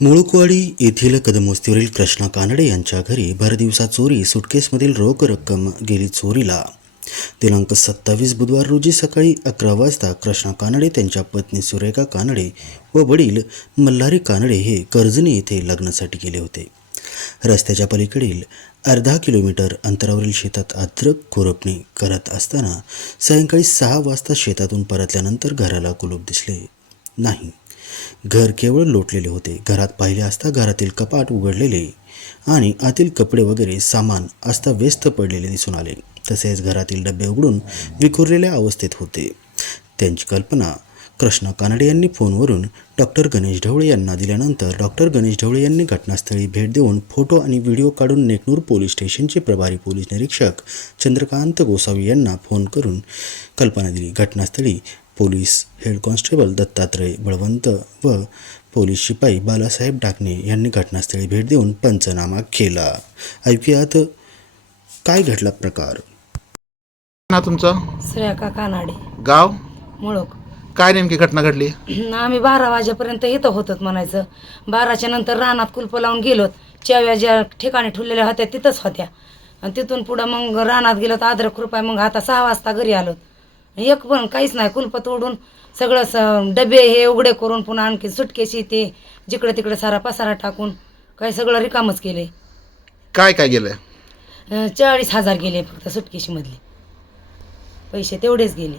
मुळुकवाडी येथील कदमवस्तीवरील कृष्णा कानडे यांच्या घरी भरदिवसा चोरी सुटकेसमधील रोख रक्कम गेली चोरीला. दिनांक सत्तावीस बुधवार रोजी सकाळी अकरा वाजता कृष्णा कानडे त्यांच्या पत्नी सुरेखा कानडे व वडील मल्हारी कानडे हे कर्जनी येथे लग्नासाठी गेले होते. रस्त्याच्या पलीकडील अर्धा किलोमीटर अंतरावरील शेतात अद्रक खुरपणी करत असताना सायंकाळी सहा वाजता शेतातून परतल्यानंतर घराला कुलूप दिसले. नाही. घर केवळ लोटलेले होते. घरात पाहिले असता घरातील कपाट उघडलेले आणि आतील कपडे वगैरे सामान अस्ताव्यस्त पडलेले दिसून आले. तसेच घरातील डबे उघडून विखुरलेल्या अवस्थेत होते. त्यांची कल्पना कृष्णा कानडे यांनी फोनवरून डॉक्टर गणेश ढवळे यांना दिल्यानंतर डॉक्टर गणेश ढवळे यांनी घटनास्थळी भेट देऊन फोटो आणि व्हिडिओ काढून नेकनूर पोलीस स्टेशनचे प्रभारी पोलीस निरीक्षक चंद्रकांत गोसावी यांना फोन करून कल्पना दिली. घटनास्थळी police head constable Dattatray Balwant व पोलीस शिपाई बालासाहेब डाकणे यांनी घटनास्थळी भेट देऊन पंचनामा केला. ऐकूयात काय घडला प्रकार? ना तुमचं? श्रेया कानाडे. गाव? मुळक. काय नेमकी घटना घडली? आम्ही बारा वाजेपर्यंत इथं होतो म्हणायचं. बाराच्या नंतर रानात कुलप लावून गेलोत. चाव्या ज्या ठिकाणी ठेवलेल्या होत्या तिथंच होत्या. आणि तिथून पुढं मग रानात गेलो तर अद्रक कृपया मग आता सहा वाजता घरी आलो एक पण काहीच नाही. कुलप तोडून सगळं स डबे हे उघडे करून पुन्हा आणखी सुटकेशी ते जिकडे तिकडे सारा पसारा टाकून काही सगळं रिकामच केले काय काय गेलंय? अं, चाळीस हजार गेले फक्त सुटकेशीमधले पैसे तेवढेच गेले.